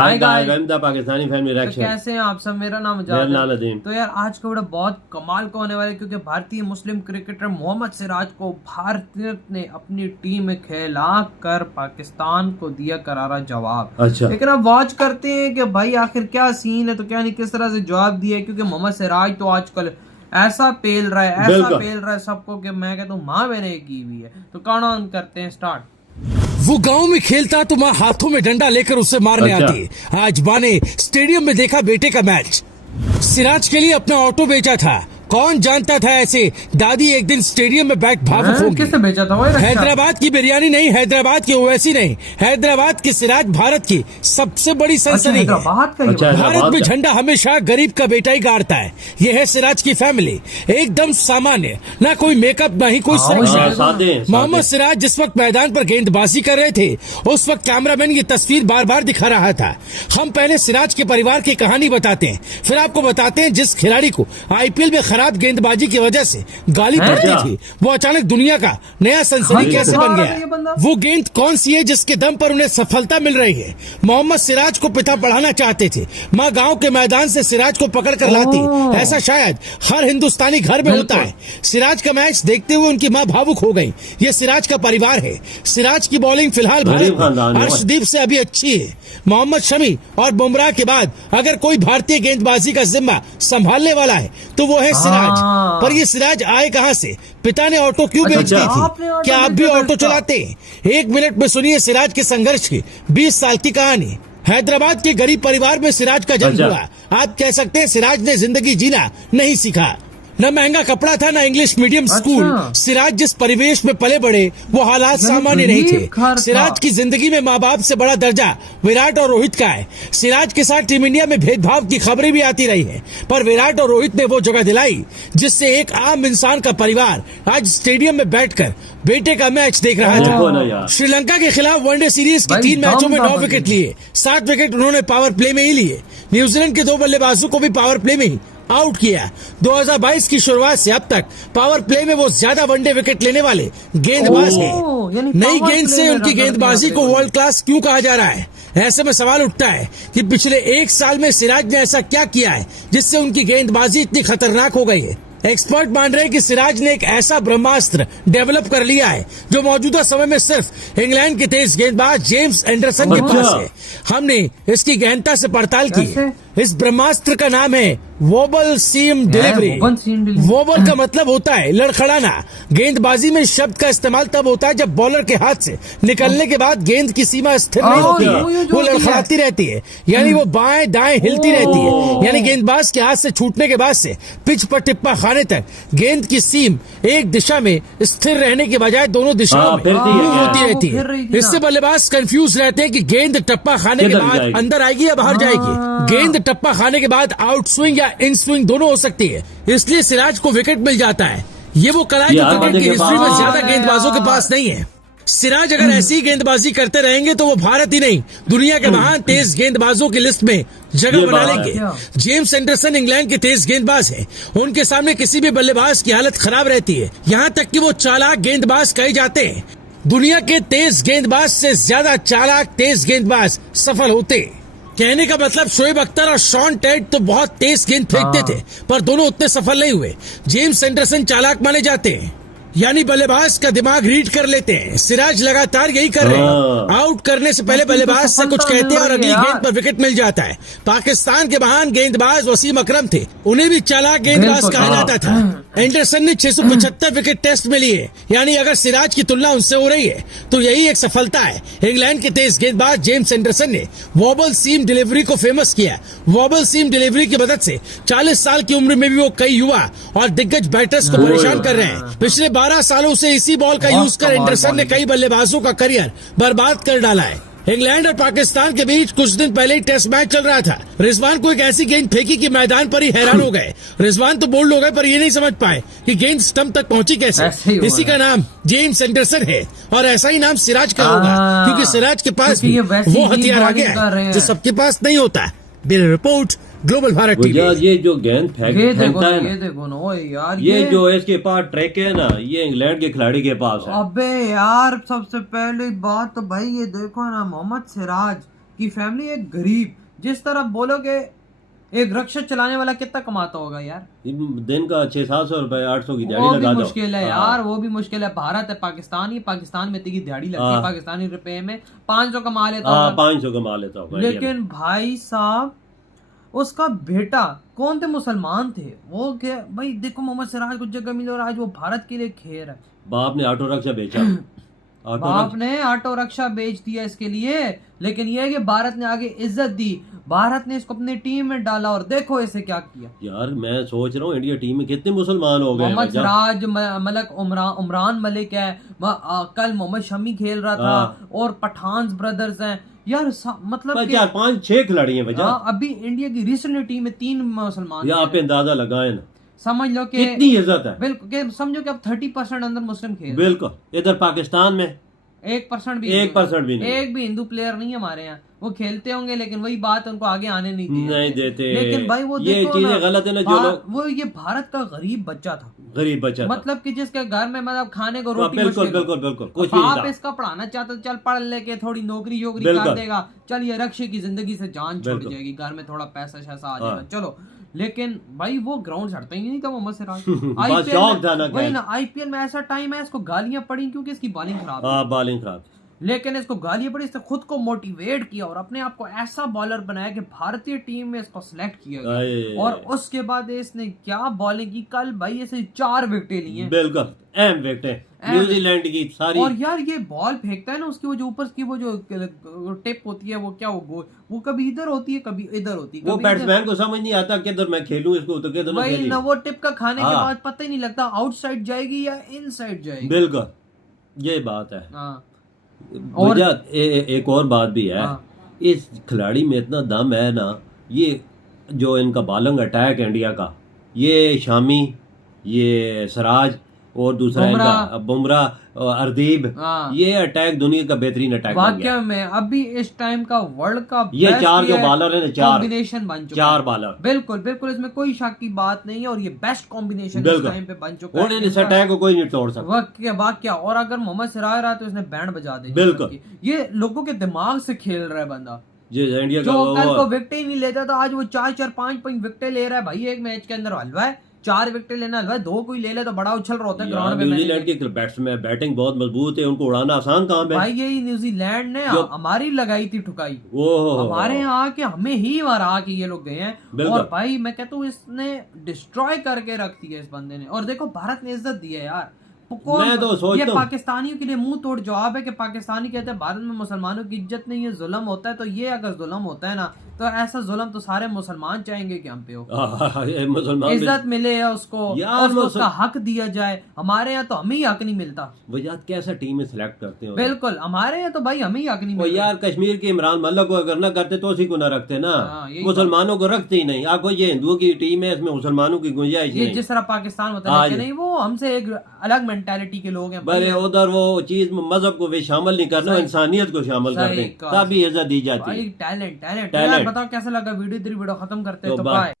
Hi guys, Pakistani family तो reaction. कैसे हैं आप सब। मेरा नाम मेरा नाम नदीम। तो यार आज का वीडियो बहुत कमाल का होने वाला है क्योंकि भारतीय मुस्लिम क्रिकेटर मोहम्मद सिराज को भारतीय ने अपनी टीम में खिला कर पाकिस्तान को दिया करारा जवाब। अच्छा, लेकिन अब वॉच करते हैं कि भाई आखिर क्या सीन है, तो क्या नहीं किस तरह से जवाब दिया है, क्योंकि मोहम्मद सिराज तो आजकल ऐसा पेल रहा है सबको कि मैं कहता हूँ माँ मैंने की हुई है। तो काउंट ऑन करते हैं, स्टार्ट। वो गांव में खेलता तो माँ हाथों में डंडा लेकर उसे मारने अच्छा। आती। आज माँ ने स्टेडियम में देखा बेटे का मैच। सिराज के लिए अपना ऑटो बेचा था। कौन जानता था ऐसे दादी एक दिन स्टेडियम में बैठ भावुक होंगी। किससे बेचा था वो? हैदराबाद की बिरयानी नहीं, हैदराबाद की ओवैसी नहीं, हैदराबाद की सिराज भारत की सबसे बड़ी सनसनी है। भारत में झंडा हमेशा गरीब का बेटा ही गाड़ता है। यह है सिराज की फैमिली, एकदम सामान्य, ना कोई मेकअप ना ही कोई सुरक्षा। मोहम्मद सिराज जिस वक्त मैदान पर गेंदबाजी कर रहे थे उस वक्त कैमरामैन ये तस्वीर बार बार दिखा रहा था। हम पहले सिराज के परिवार की कहानी बताते हैं, फिर आपको बताते हैं जिस खिलाड़ी को आईपीएल में खराब गेंदबाजी की वजह से गाली पड़ती थी वो अचानक दुनिया का नया सनसनी कैसे बन गया। वो गेंद कौन सी है जिसके दम पर उन्हें सफलता मिल रही है। मोहम्मद सिराज को पिता पढ़ाना चाहते थे, माँ गांव के मैदान से सिराज को पकड़ कर लाती। ऐसा शायद हर हिंदुस्तानी घर में होता है। सिराज का मैच देखते हुए उनकी माँ भावुक हो गई। ये सिराज का परिवार है। सिराज की बॉलिंग फिलहाल भारत में अर्शदीप से अभी अच्छी है। मोहम्मद शमी और बुमराह के बाद अगर कोई भारतीय गेंदबाजी का जिम्मा संभालने वाला है तो वो है सिराज। पर ये सिराज आए कहां से? पिता ने ऑटो क्यों बेच दी थी? क्या आप भी ऑटो चलाते हैं? 1 मिनट में सुनिए सिराज के संघर्ष की 20 साल की कहानी। हैदराबाद के गरीब परिवार में सिराज का जन्म हुआ। आप कह सकते हैं सिराज ने जिंदगी जीना नहीं सीखा। न महंगा कपड़ा था, न इंग्लिश मीडियम स्कूल। सिराज जिस परिवेश में पले बड़े वो हालात सामान्य नहीं थे। सिराज की जिंदगी में माँ बाप से बड़ा दर्जा विराट और रोहित का है। सिराज के साथ टीम इंडिया में भेदभाव की खबरें भी आती रही है, पर विराट और रोहित ने वो जगह दिलाई जिससे एक आम इंसान का परिवार आज स्टेडियम में बैठकर बेटे का मैच देख रहा था। श्रीलंका के खिलाफ वनडे सीरीज की 3 मैचों में 9 विकेट लिए, 7 विकेट उन्होंने पावर प्ले में ही लिए। न्यूजीलैंड के 2 बल्लेबाजों को भी पावर प्ले में ही आउट किया। 2022 की शुरुआत से अब तक पावर प्ले में वो ज्यादा वनडे विकेट लेने वाले गेंदबाज हैं। नई गेंद से उनकी गेंदबाजी को वर्ल्ड क्लास क्यों कहा जा रहा है? ऐसे में सवाल उठता है कि पिछले 1 साल में सिराज ने ऐसा क्या किया है जिससे उनकी गेंदबाजी इतनी खतरनाक हो गई है। एक्सपर्ट मान रहे हैं कि सिराज ने एक ऐसा ब्रह्मास्त्र डेवलप कर लिया है जो मौजूदा समय में सिर्फ इंग्लैंड के तेज गेंदबाज जेम्स एंडरसन के पास है। हमने इसकी गहनता से पड़ताल की। इस ब्रह्मास्त्र का नाम है वोबल सीम डिलीवरी। वोबल का मतलब होता है लड़खड़ाना। गेंदबाजी में शब्द का इस्तेमाल तब होता है जब बॉलर के हाथ से निकलने के बाद गेंद की सीमा स्थिर नहीं होती है, वो लड़खड़ाती रहती है, यानी वो बाएं दाएं हिलती रहती है। यानी गेंदबाज के हाथ से छूटने के बाद से पिच पर टिप्पा खाने तक गेंद की सीम एक दिशा में स्थिर रहने के बजाय दोनों दिशाओं में होती रहती है। इससे बल्लेबाज कंफ्यूज रहते हैं कि गेंद टप्पा खाने के बाद अंदर आएगी या बाहर जाएगी। गेंद टप्पा खाने के बाद आउट स्विंग या इन स्विंग दोनों हो सकती है, इसलिए सिराज को विकेट मिल जाता है। ये वो कला है जो क्रिकेट की हिस्ट्री में ज्यादा गेंदबाजों के पास नहीं है। सिराज अगर ऐसी ही गेंदबाजी करते रहेंगे तो वो भारत ही नहीं दुनिया के महान तेज गेंदबाजों की लिस्ट में जगह बना लेंगे। जेम्स एंडरसन इंग्लैंड के तेज गेंदबाज हैं। उनके सामने किसी भी बल्लेबाज की हालत खराब रहती है, यहाँ तक कि वो चालाक गेंदबाज कहे जाते हैं। दुनिया के तेज गेंदबाज से ज्यादा चालाक तेज गेंदबाज सफल होते। कहने का मतलब शोएब अख्तर और शॉन टेट तो बहुत तेज गेंद फेंकते थे, पर दोनों उतने सफल नहीं हुए। जेम्स एंडरसन चालाक माने जाते हैं, यानी बल्लेबाज का दिमाग रीड कर लेते हैं। सिराज लगातार यही कर रहे हैं। आउट करने से पहले बल्लेबाज से कुछ कहते हैं और अगली गेंद पर विकेट मिल जाता है। पाकिस्तान के महान गेंदबाज वसीम अकरम थे, उन्हें भी चालाक गेंदबाज कहा जाता था। एंडरसन ने 675 विकेट टेस्ट में लिए, यानी अगर सिराज की तुलना उनसे हो रही है तो यही एक सफलता है। इंग्लैंड के तेज गेंदबाज जेम्स एंडरसन ने वॉबल सीम डिलीवरी को फेमस किया। वॉबल सीम डिलीवरी की मदद से 40 साल की उम्र में भी वो कई युवा और दिग्गज बैटर्स को परेशान कर रहे हैं। पिछले 12 सालों से इसी बॉल का यूज कर एंडरसन ने कई बल्लेबाजों का करियर बर्बाद कर डाला है। इंग्लैंड और पाकिस्तान के बीच कुछ दिन पहले ही टेस्ट मैच चल रहा था। रिजवान को एक ऐसी गेंद फेंकी कि मैदान पर ही हैरान हो गए। रिजवान तो बोल्ड हो गए पर ये नहीं समझ पाए कि गेंद स्टंप तक पहुंची कैसे। इसी का नाम जेम्स एंडरसन है और ऐसा ही नाम सिराज का होगा, क्योंकि सिराज के पास भी वो हथियार आ गया है जो सबके पास नहीं होता। Bureau report, global Bharat TV. ये जो गेंद फेंकता है ये देखो ना, ओए यार ये जो इसके पास ट्रैक है ना, ये इंग्लैंड के खिलाड़ी के पास है। अबे यार सबसे पहली बात तो भाई ये देखो ना, मोहम्मद सिराज की फैमिली एक गरीब, जिस तरह बोलोगे एक रिक्शा चलाने वाला कितना कमाता होगा यार, दिन का 600-700 रुपए 800 की दिहाड़ी वो लगा भी दो। मुश्किल है यार, वो भी मुश्किल है। भारत है, पाकिस्तान ही, पाकिस्तान में इतनी दिहाड़ी लगती है, पाकिस्तानी रुपए में 500 कमा लेता होगा। 500 कमा लेता होगा। लेकिन भाई साहब उसका बेटा कौन थे, मुसलमान थे वो, क्या भाई देखो मोहम्मद सिराज को जगह मिली और आज वो भारत के लिए खेल रहा है। बाप ने ऑटो रिक्शा बेचा। बाप ने ऑटो रिक्शा बेच दिया इसके लिए, लेकिन ये है कि भारत ने आगे इज्जत दी, भारत ने इसको अपनी टीम में डाला और देखो इसे क्या किया। यार मैं सोच रहा हूँ इंडिया टीम में कितने मुसलमान हो गए। मोहम्मद सिराज, मलक उमरान मलिक है, कल मोहम्मद शमी खेल रहा था और पठान ब्रदर्स हैं यार, मतलब 4-5-6 खिलाड़ी हैं भैया। अभी इंडिया की रिसेंट टीम में 3 मुसलमान। यहाँ पे अंदाजा लगाए ना, समझ लो कि कितनी इज्जत है। बिल्कुल समझो कि अब 30% अंदर मुस्लिम खेल। बिल्कुल, इधर पाकिस्तान में 1% भी 1% भी नहीं, एक भी हिंदू प्लेयर नहीं है हमारे यहाँ। वो खेलते होंगे लेकिन वही बात, उनको आगे आने नहीं देते। लेकिन भाई वो ये चीजें गलत है ना, जो लोग, वो ये भारत का गरीब बच्चा था, गरीब बच्चा मतलब कि जिसके घर में मतलब खाने को रोटी बिल्कुल कुछ भी आप इसका पढ़ाना चाहते चल पढ़ लेके थोड़ी नौकरी कर देगा, चल ये रक्षे की जिंदगी से जान छोड़ जाएगी, घर में थोड़ा पैसा शैसा आ जाएगा चलो। लेकिन भाई वो ग्राउंड छड़ता ही नहीं था मोहम्मद सिराज। आईपीएल में ऐसा टाइम है इसको गालियां पड़ी क्योंकि इसकी बॉलिंग खराब, लेकिन इसको गालियां पड़ी, इसने खुद को मोटिवेट किया और अपने आप को ऐसा बॉलर बनाया कि भारतीय टीम में इसको सिलेक्ट किया गया। और उसके बाद इसने क्या बॉलिंग की, कल भाई इसे 4 विकेटें ली हैं। बिल्कुल अहम विकेटें न्यूजीलैंड की सारी। और यार ये बॉल फेंकता है ना, उसकी वो जो ऊपर की वो जो टिप होती है, वो क्या वो कभी इधर होती है कभी इधर होती है। वो बैट्समैन को समझ नहीं आता किधर मैं खेलूं इसको तो किधर मैं वही ना, वो टिप का खाने के बाद पता ही नहीं लगता आउटसाइड जाएगी या इनसाइड जाएगी। बिल्कुल ये बात है। और एक और बात भी है, इस खिलाड़ी में इतना दम है ना, ये जो इनका बॉलिंग अटैक है इंडिया का, ये शामी, ये सिराज और दूसरा इनका बुमराह, अर्दीब, ये अटैक दुनिया का बेहतरीन अटैक वाकई में। अभी इस टाइम का वर्ल्ड का ये 4 जो बॉलर है ना, 4 कॉम्बिनेशन बन चुका है, 4 बॉलर बिल्कुल इसमें कोई शक की बात नहीं है। और ये बेस्ट कॉम्बिनेशन इस टाइम पे बन चुका है, इस अटैक को कोई नहीं तोड़ सकता। वाकई। और अगर मोहम्मद सिराज रहा तो इसने बैंड बजा दे। बिल्कुल, ये लोगों के दिमाग से खेल रहा है बंदा, इंडिया जो कल को विकेट ही नहीं लेता था, आज वो 4-4 5-5 विकेट ले रहा है भाई एक मैच के अंदर। हलवा है 4 विकेट लेना, हलवा 2 कोई ले ले तो बड़ा उछल रहा होता है ग्राउंड में। न्यूजीलैंड के बैट्समैन बैटिंग बहुत मजबूत है, उनको उड़ाना आसान काम है भाई। यही न्यूजीलैंड ने हमारी लगाई थी ठुकाई, हमारे यहाँ आके हमें ही हरा के ये लोग गए हैं। और भाई मैं कहता हूँ इसने डिस्ट्रॉय करके रख दिया इस बंदे ने। और देखो भारत ने इज्जत दी है यार, मैं तो सोचता ये पाकिस्तानियों के लिए मुंह तोड़ जवाब है कि पाकिस्तानी कहते हैं भारत में मुसलमानों की इज्जत नहीं है, जुल्म होता है। तो ये अगर जुल्म होता है ना, तो ऐसा जुल्म तो सारे मुसलमान चाहेंगे कि हम पे हो, मुसलमान इज्जत मिले या उसको उसका हक दिया जाए। हमारे यहाँ तो हमें ही हक नहीं मिलता। वजह कैसा टीम में सिलेक्ट करते हो? बिल्कुल हमारे यहाँ तो भाई हमें ही हक नहीं मिलता। यार कश्मीर के इमरान मल्लिक को अगर ना करते तो उसी को ना रखते ना, मुसलमानों को रखते ही नहीं। आपको ये हिंदुओं की टीम है, इसमें मुसलमानों की गुंजाइश नहीं। जिस तरह पाकिस्तान होता है नहीं, वो हमसे एक अलग मेंटालिटी के लोग हैं। बड़े उधर वो चीज मजहब को भी शामिल नहीं करना, इंसानियत को शामिल कर दें, तभी इज्जत दी जाती है। टैलेंट। बताओ कैसा लगा वीडियो खत्म करते हैं तो बाय।